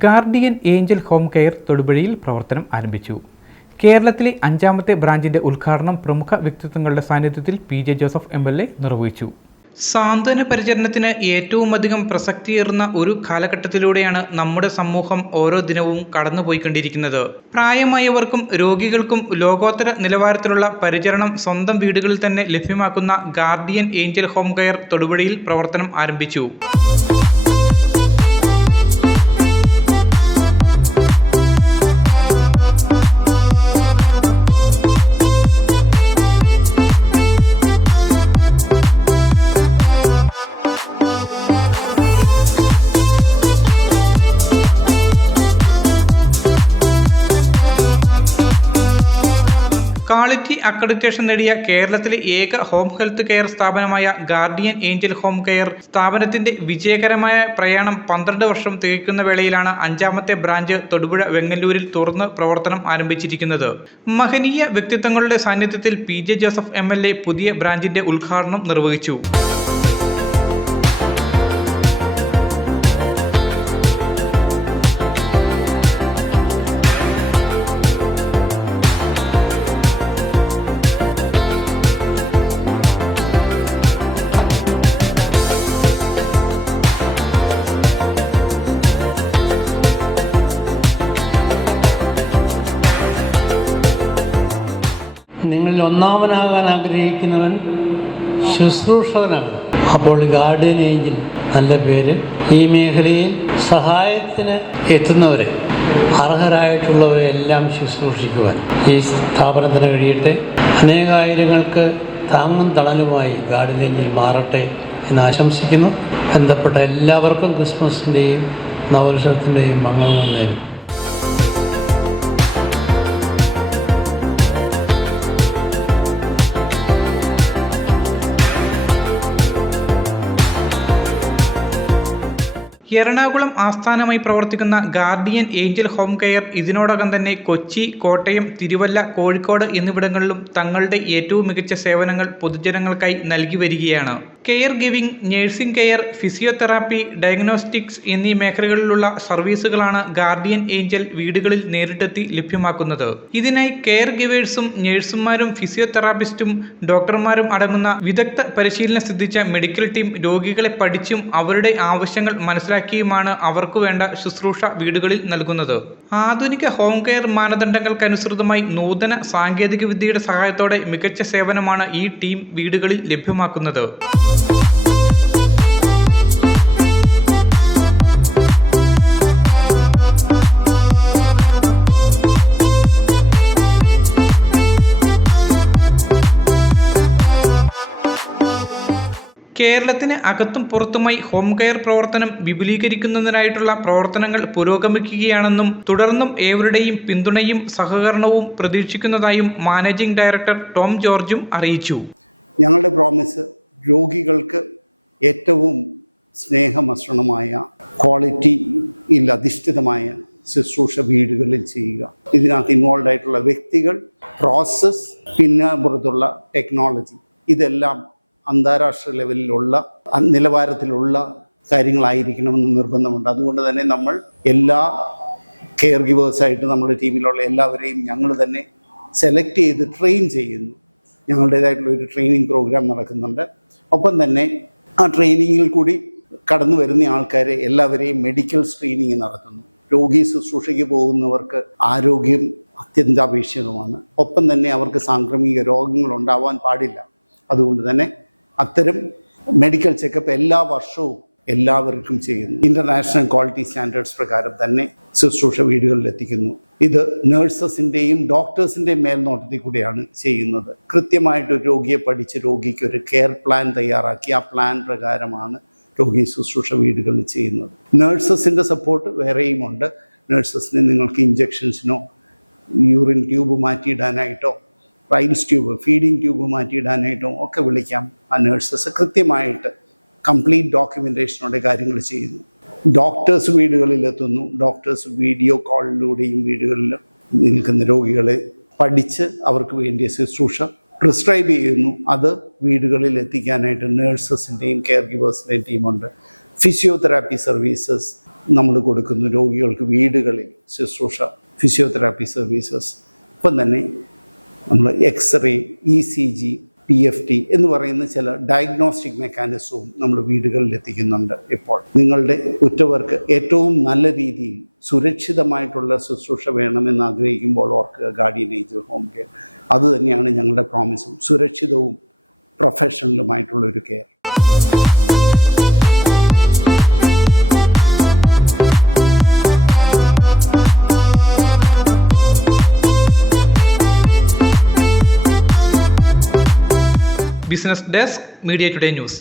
Guardian angel home care തൊടുപുഴയിൽ പ്രവർത്തനം ആരംഭിച്ചു. കേരളത്തിലെ അഞ്ചാമത്തെ ബ്രാഞ്ചിന്റെ ഉദ്ഘാടനം പ്രമുഖ വ്യക്തിത്വങ്ങളുടെ സാന്നിധ്യത്തിൽ P J Joseph M L A നിർവഹിച്ചു. സാന്ത്വന പരിചരണത്തിന് ഏറ്റവുമധികം പ്രസക്തിയേറുന്ന ഒരു കാലഘട്ടത്തിലൂടെയാണ് നമ്മുടെ സമൂഹം ഓരോ ദിനവും കടന്നുപോയിക്കൊണ്ടിരിക്കുന്നത്. പ്രായമായവർക്കും രോഗികൾക്കും ലോകോത്തര നിലവാരത്തിലുള്ള പരിചരണം സ്വന്തം വീടുകളിൽ തന്നെ ലഭ്യമാക്കുന്ന ഗാർഡിയൻ ഏഞ്ചൽ ഹോം കെയർ തൊടുപുഴയിൽ പ്രവർത്തനം ആരംഭിച്ചു. ക്വാളിറ്റി അക്രഡിറ്റേഷൻ നേടിയ കേരളത്തിലെ ഏക ഹോം ഹെൽത്ത് കെയർ സ്ഥാപനമായ ഗാർഡിയൻ ഏഞ്ചൽ ഹോം കെയർ സ്ഥാപനത്തിന്റെ വിജയകരമായ പ്രയാണം പന്ത്രണ്ട് വർഷം തികയ്ക്കുന്ന വേളയിലാണ് അഞ്ചാമത്തെ ബ്രാഞ്ച് തൊടുപുഴ വെങ്ങല്ലൂരിൽ തുറന്ന് പ്രവർത്തനം ആരംഭിച്ചിരിക്കുന്നത്. മഹനീയ വ്യക്തിത്വങ്ങളുടെ സാന്നിധ്യത്തിൽ പി ജെ ജോസഫ് എം പുതിയ ബ്രാഞ്ചിന്റെ ഉദ്ഘാടനം നിർവഹിച്ചു. നിങ്ങളിൽ ഒന്നാമനാകാൻ ആഗ്രഹിക്കുന്നവൻ ശുശ്രൂഷകനാണ്. അപ്പോൾ ഗാർഡിയൻ ഏഞ്ചൽ നല്ല പേര്. ഈ മേഖലയിൽ സഹായത്തിന് എത്തുന്നവരെ അർഹരായിട്ടുള്ളവരെ എല്ലാം ശുശ്രൂഷിക്കുവാൻ. ഈ സ്ഥാപനത്തിന് കഴിയട്ടെ. അനേകായിരങ്ങൾക്ക് താങ്ങും തണലുമായി ഗാർഡിയൻ ഏഞ്ചൽ മാറട്ടെ എന്ന് ആശംസിക്കുന്നു. ബന്ധപ്പെട്ട എല്ലാവർക്കും ക്രിസ്മസിന്റെയും നവവർഷത്തിന്റെയും മംഗളങ്ങൾ നേരും എറണാകുളം ആസ്ഥാനമായി പ്രവർത്തിക്കുന്ന ഗാർഡിയൻ ഏഞ്ചൽ ഹോം കെയർ ഇതിനോടകം തന്നെ കൊച്ചി കോട്ടയം തിരുവല്ല കോഴിക്കോട് എന്നിവിടങ്ങളിലും തങ്ങളുടെ ഏറ്റവും മികച്ച സേവനങ്ങൾ പൊതുജനങ്ങൾക്കായി നൽകി വരികയാണ്. Care giving nursing care physiotherapy diagnostics എന്നീ മേഖലകളിലുള്ള സർവീസുകളാണ് ഗാർഡിയൻ ഏഞ്ചൽ വീടുകളിൽ നേരിട്ടെത്തി ലഭ്യമാക്കുന്നത്. ഇതിനായി കെയർ ഗിവേഴ്സും നഴ്സുമാരും ഫിസിയോതെറാപ്പിസ്റ്റും ഡോക്ടർമാരും അടങ്ങുന്ന വിദഗ്ധ പരിശീലനം സിദ്ധിച്ച മെഡിക്കൽ ടീം രോഗികളെ പഠിച്ചും അവരുടെ ആവശ്യങ്ങൾ മനസ്സിലാക്കിയുമാണ് അവർക്ക് വേണ്ട ശുശ്രൂഷ വീടുകളിൽ നൽകുന്നത്. ആധുനിക ഹോം കെയർ മാനദണ്ഡങ്ങൾക്കനുസൃതമായി നൂതന സാങ്കേതിക വിദ്യയുടെ സഹായത്തോടെ മികച്ച സേവനമാണ് ഈ ടീം വീടുകളിൽ ലഭ്യമാക്കുന്നത്. കേരളത്തിന് അകത്തും പുറത്തുമായി ഹോം കെയർ പ്രവർത്തനം വിപുലീകരിക്കുന്നതിനായിട്ടുള്ള പ്രവർത്തനങ്ങൾ പുരോഗമിക്കുകയാണെന്നും തുടർന്നും ഏവരുടെയും പിന്തുണയും സഹകരണവും പ്രതീക്ഷിക്കുന്നതായും മാനേജിംഗ് ഡയറക്ടർ ടോം ജോർജും അറിയിച്ചു. ഞങ്ങളുടെ പ്രോമിസ് രോഗികൾക്ക് ഏറ്റവും സ്നേഹമസൃണമായ ക്വാളിറ്റിയിൽ അധിഷ്ഠിതമായ ശുശ്രൂഷ വീടുകളിൽ ചെയ്യുക. ഇതിനകത്ത് ഇൻവോൾവ് ആയിട്ടുള്ള വ്യക്തികൾ പ്രോസസ്സ് പിന്നെ പുറത്തുള്ള ടെക്നോളജി ഇതെല്ലാം അന്താരാഷ്ട്ര ലെവലിലുള്ള നിലവാരത്തിലുള്ള കാര്യങ്ങളായിരിക്കണമെന്ന് നിർബന്ധമുണ്ട്. അതുകൊണ്ട് തന്നെ നമ്മൾ എല്ലാ കെയർ ഗിവേഴ്സായിട്ട് നമ്മുടെ ടീമിലുള്ള എല്ലാവരെയും ഞങ്ങൾ തന്നെ സെലക്ട് ചെയ്ത് ട്രെയിൻ ചെയ്യുന്നു. ഞങ്ങളുടേതായിട്ടുള്ള ഒരു ട്രെയിനിങ് പ്രോഗ്രാം നടക്കുന്നുണ്ട്. ഒപ്പം തന്നെ ആ ട്രെയിനിങ്ങിൽ കൂടി കടന്നു വരുന്ന ആൾക്കാരെ എല്ലാവരെയും മെഡിക്കൽ സ്ക്രീനിങ് നടത്തുന്നു. രോഗി ശുശ്രൂഷയ്ക്ക് പോകുന്നവർക്ക് ആരോഗ്യം അത്യന്താപേക്ഷിതമാണ്. ഒപ്പം തന്നെ അവർക്ക് സാംക്രമിക രോഗങ്ങൾ ഉണ്ടാവാൻ പാടില്ല. അതുകൊണ്ട് തന്നെ അത്തരം മെഡിക്കൽ ചെക്കപ്പ് എല്ലാ വർഷവും എല്ലാവർക്കും ചെയ്യുന്നു. ഇന്റർനാഷണൽ ക്വാളിറ്റി സ്റ്റാൻഡേർഡ്സ് പ്രകാരം തന്നെ ശുശ്രൂഷ വീടുകളിൽ എത്തിക്കുന്നു. ഇത് നേഴ്സസിന്റെയും ഡോക്ടേഴ്സിന്റെയും മേൽനോട്ടത്തിൽ കൂടിയാണ് ചെയ്യുന്നത്. കൃത്യമായിട്ട് ഒരു രോഗിയെ പഠിച്ച് രോഗിക്ക് ഒരു കെയർ പ്ലാൻ തയ്യാറാക്കി ആ പ്ലാൻ പ്രകാരമാണ് രോഗി ശുശ്രൂഷ വീടുകളിൽ ചെയ്യുന്നത്. നേഴ്സസിന്റെ സപ്പോർട്ട് വേറെയും ഉണ്ട്. നേഴ്സസിന് നിങ്ങൾക്ക് ഇഞ്ചെക്ഷൻസിനോ യൂറിൻ ട്യൂബ് മാറ്റിയിടാനായിട്ടോ റൈൽസ് ട്യൂബ് ഫീഡിംഗ് ട്യൂബ് മാറ്റിയിടാനായിട്ടും ഒക്കെ വിളിക്കാം. ആ നേഴ്സസ് കൃത്യമായിട്ട് കംപ്ലീറ്റ് ഡോക്യുമെന്റേഷനോടെ കാര്യങ്ങൾ ചെയ്യുന്നു. ഡോക്ടേഴ്സ് വീടുകളിലെത്തുന്നു. ഡോക്ടേഴ്സ് വീഡിയോ കോളിലൂടെയും വീടുകളിൽ നിൽക്കുന്ന രോഗികളെ പഠിച്ച് അവർക്ക് വേണ്ടിയ ശുശ്രൂഷ പ്രിസ്ക്രൈബ് ചെയ്യുന്നു. അത് വീടുകളിൽ എത്തിക്കാനായിട്ട് നേഴ്സസിന്റെയും കെയർ ഗിവേഴ്സിന്റെയും ടീമുണ്ട്. ഫിസിയോതെറാപ്പി സർവീസസ് നമ്മൾ കൊടുക്കുന്നു. രോഗികൾക്ക് വീടുകളിൽ ശുശ്രൂഷ ഫിസിയോതെറാപ്പി സർവീസസ് ഇപ്പം തന്നെ നമ്മൾ x ray E C G P F T എന്ന് പറയുന്ന ചില ഡയഗ്നോസ്റ്റിക് മെക്കാനിസവും നമ്മൾ വീടുകളിൽ എത്തിക്കുന്നുണ്ട് ഇപ്പോൾ. നിങ്ങളുടെ ഉറ്റവർക്ക് ഏറ്റവും നല്ല രീതിയിൽ സുരക്ഷിതമായിട്ടുള്ള ശുശ്രൂഷ വേണമെന്ന് ആഗ്രഹിക്കുമ്പോൾ ഓർക്കുക ഗാർഡിയൻ ഏജ് ഹോം കെയർ അതുതന്നെയാണ് ഞങ്ങളുടെ പ്രോമിസും സുരക്ഷിതവും പ്രൊഫഷണലുമായിട്ടുള്ള ഒരു care business desk media today news